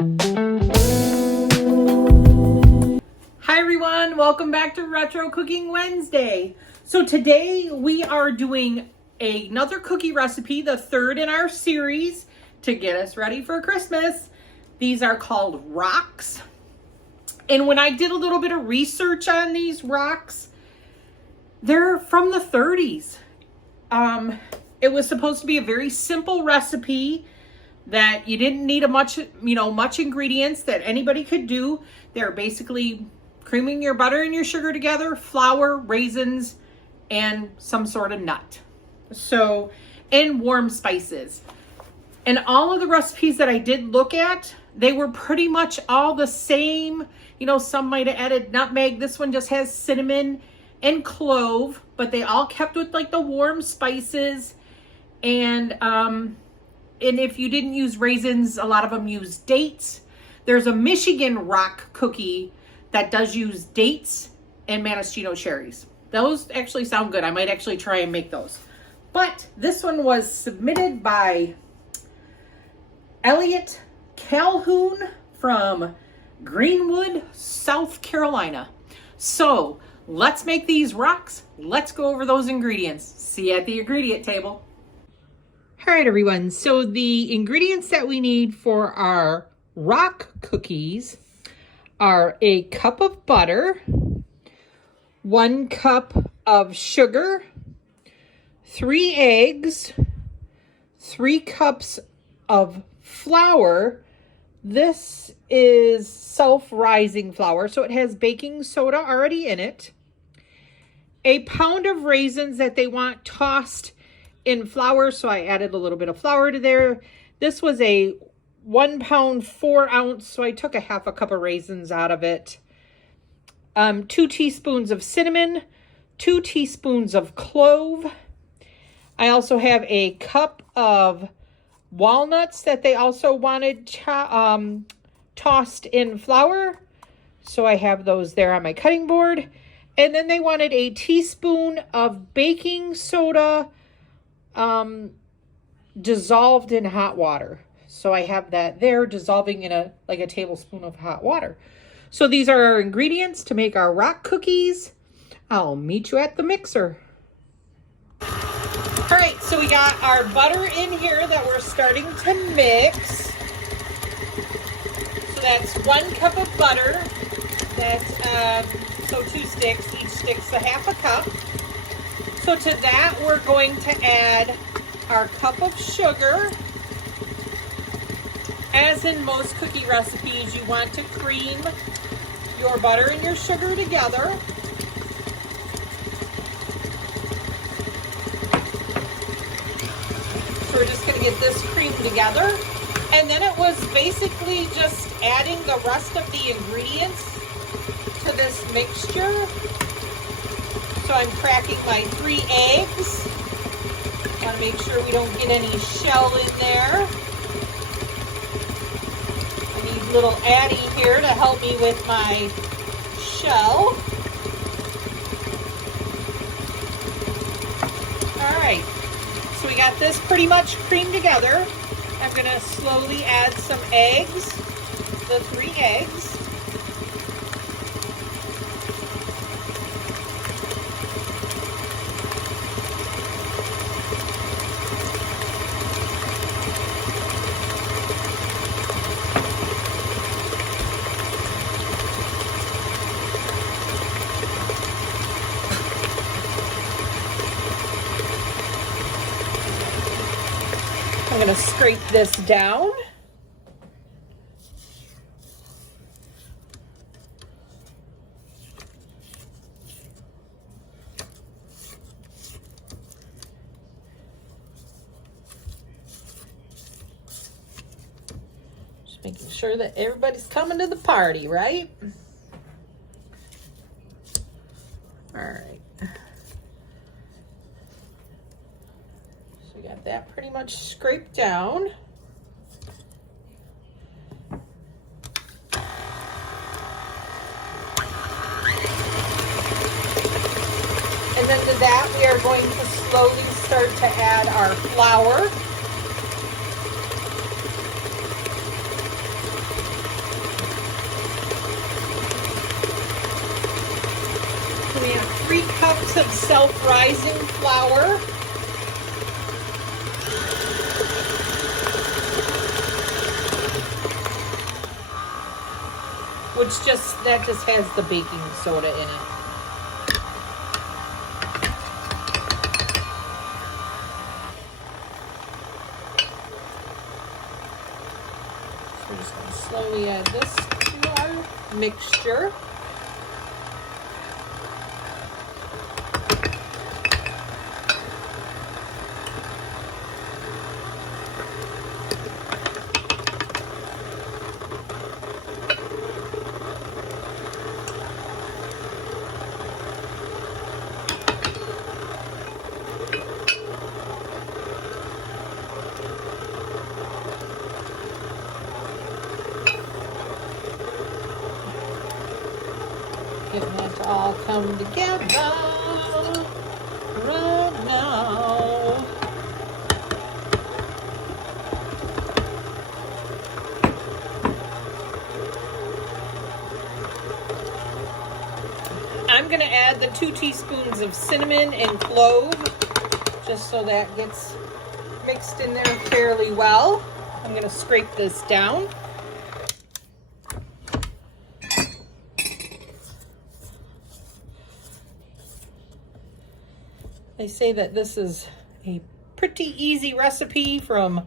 Hi everyone, welcome back to Retro Cooking Wednesday. So today we are doing another cookie recipe, the third in our series to get us ready for Christmas. These are called rocks. And when I did a little bit of research on these rocks, they're from the 30s. It was supposed to be a very simple recipe that you didn't need much ingredients that anybody could do. They're basically creaming your butter and your sugar together, flour, raisins, and some sort of nut. So, and warm spices. And all of the recipes that I did look at, they were pretty much all the same. You know, some might have added nutmeg. This one just has cinnamon and clove, but they all kept with like the warm spices. And if you didn't use raisins, a lot of them use dates. There's a Michigan rock cookie that does use dates and maraschino cherries. Those actually sound good. I might actually try and make those. But this one was submitted by Elliot Calhoun from Greenwood, South Carolina. So let's make these rocks. Let's go over those ingredients. See you at the ingredient table. All right, everyone. So the ingredients that we need for our rock cookies are a cup of butter, 1 cup of sugar, 3 eggs, 3 cups of flour. This is self-rising flour, so it has baking soda already in it. A pound of raisins that they want tossed in flour, so I added a little bit of flour to there. This was a 1 pound 4 ounce, so I took a half a cup of raisins out of it. 2 teaspoons of cinnamon, 2 teaspoons of clove. I also have a cup of walnuts that they also wanted tossed in flour, so I have those there on my cutting board. And then they wanted a teaspoon of baking soda dissolved in hot water. So I have that there dissolving in a tablespoon of hot water. So these are our ingredients to make our rock cookies. I'll meet you at the mixer. All right, so we got our butter in here that we're starting to mix. So that's 1 cup of butter. That's so 2 sticks. Each stick's a half a cup. So to that, we're going to add our cup of sugar. As in most cookie recipes, you want to cream your butter and your sugar together. So we're just going to get this creamed together. And then it was basically just adding the rest of the ingredients to this mixture. So I'm cracking my 3 eggs. Want to make sure we don't get any shell in there. I need little Addie here to help me with my shell. All right, so we got this pretty much creamed together. I'm going to slowly add some eggs, the 3 eggs. I'm going to scrape this down. Just making sure that everybody's coming to the party, right? All right. So we got that pretty much scraped down. And then to that, we are going to slowly start to add our flour. cups of self-rising flour. That just has the baking soda in it. So we're just going to slowly add this to our mixture. Getting that to all come together right now. I'm going to add the 2 teaspoons of cinnamon and clove, just so that gets mixed in there fairly well. I'm going to scrape this down. They say that this is a pretty easy recipe from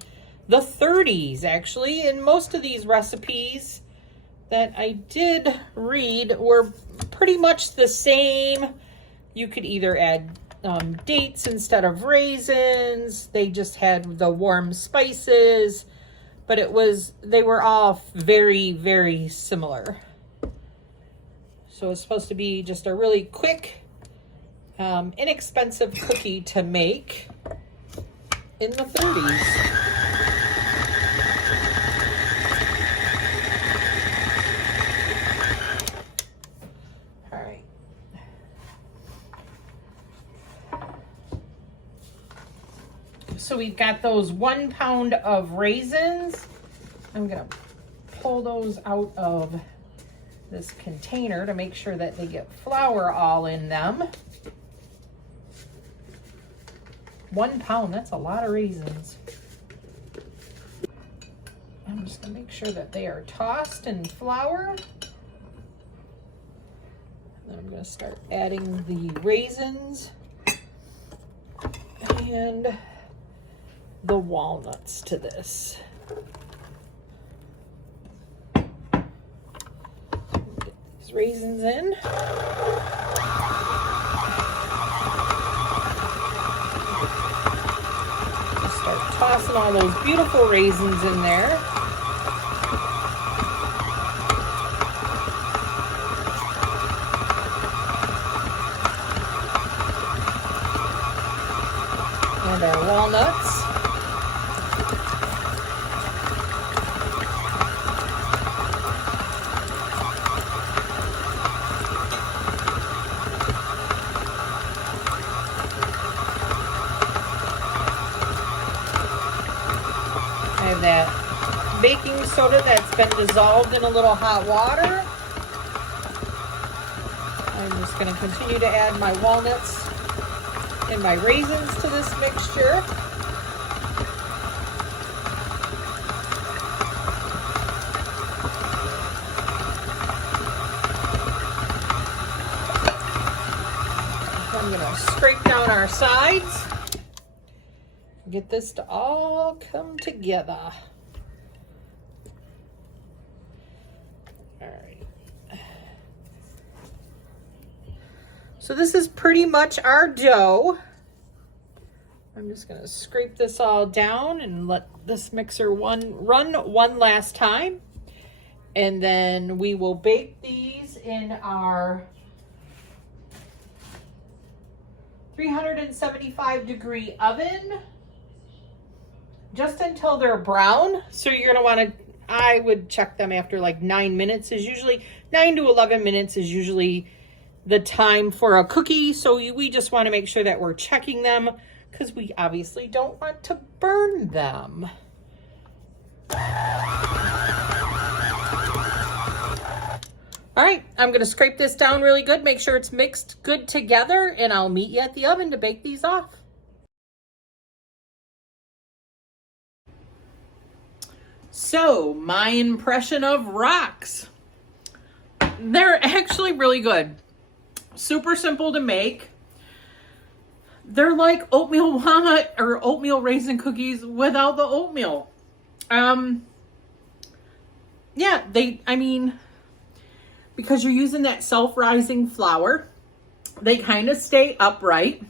the 30s, actually, and most of these recipes that I did read were pretty much the same. You could either add dates instead of raisins. They just had the warm spices, but they were all very, very similar. So it's supposed to be just a really quick, inexpensive cookie to make in the 30s. All right. So we've got those 1 pound of raisins. I'm gonna pull those out of this container to make sure that they get flour all in them. 1 pound, that's a lot of raisins. I'm just gonna make sure that they are tossed in flour. Then I'm gonna start adding the raisins and the walnuts to this. Get these raisins in. Tossing all those beautiful raisins in there. And our walnuts. That baking soda that's been dissolved in a little hot water. I'm just going to continue to add my walnuts and my raisins to this mixture. I'm going to scrape down our sides. Get this to all come together. All right. So this is pretty much our dough. I'm just gonna scrape this all down and let this mixer run one last time. And then we will bake these in our 375-degree oven just until they're brown. So you're gonna wanna, I would check them after like 9 minutes is usually, 9 to 11 minutes is usually the time for a cookie. So we just wanna make sure that we're checking them because we obviously don't want to burn them. All right, I'm going to scrape this down really good, make sure it's mixed good together, and I'll meet you at the oven to bake these off. So, my impression of rocks. They're actually really good. Super simple to make. They're like oatmeal walnut or oatmeal raisin cookies without the oatmeal. Yeah, because you're using that self-rising flour, they kind of stay upright.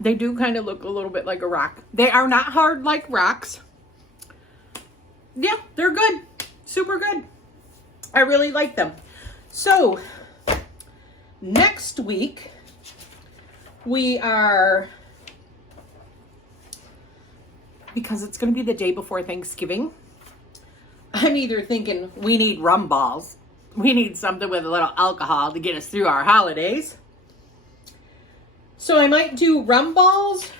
They do kind of look a little bit like a rock. They are not hard like rocks. Yeah, they're good. Super good. I really like them. So, next week, because it's going to be the day before Thanksgiving, I'm either thinking we need rum balls. We need something with a little alcohol to get us through our holidays. So I might do rum balls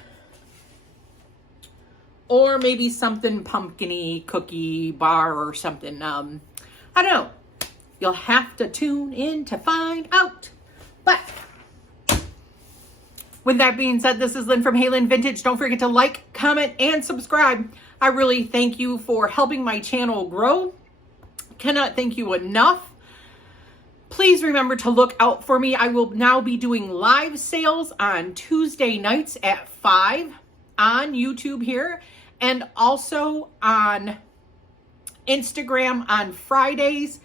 or maybe something pumpkin-y, cookie bar or something. I don't know. You'll have to tune in to find out. But with that being said, this is Lynn from Hey Lynn Vintage. Don't forget to like, comment, and subscribe. I really thank you for helping my channel grow. Cannot thank you enough. Please remember to look out for me. I will now be doing live sales on Tuesday nights at 5 on YouTube here, and also on Instagram on Fridays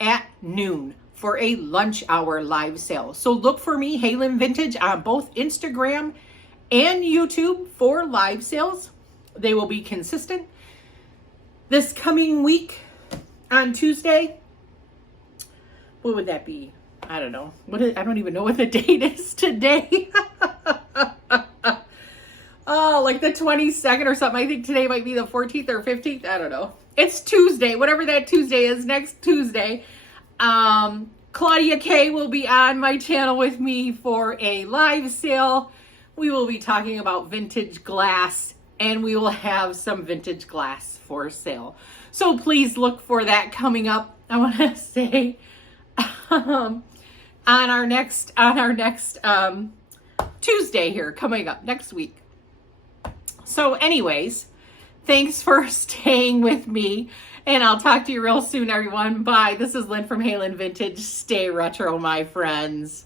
at noon for a lunch hour live sale. So look for me, Hey Lynn Vintage, on both Instagram and YouTube for live sales. They will be consistent. This coming week on Tuesday, what would that be? I don't know. I don't even know what the date is today. Oh, like the 22nd or something. I think today might be the 14th or 15th. I don't know. It's Tuesday, whatever that Tuesday is, next Tuesday. Claudia K will be on my channel with me for a live sale. We will be talking about vintage glass, and we will have some vintage glass for sale. So please look for that coming up. I want to say on our next Tuesday here coming up next week. So anyways, thanks for staying with me, and I'll talk to you real soon, everyone. Bye. This is Lynn from Hey Lynn Vintage. Stay retro, my friends.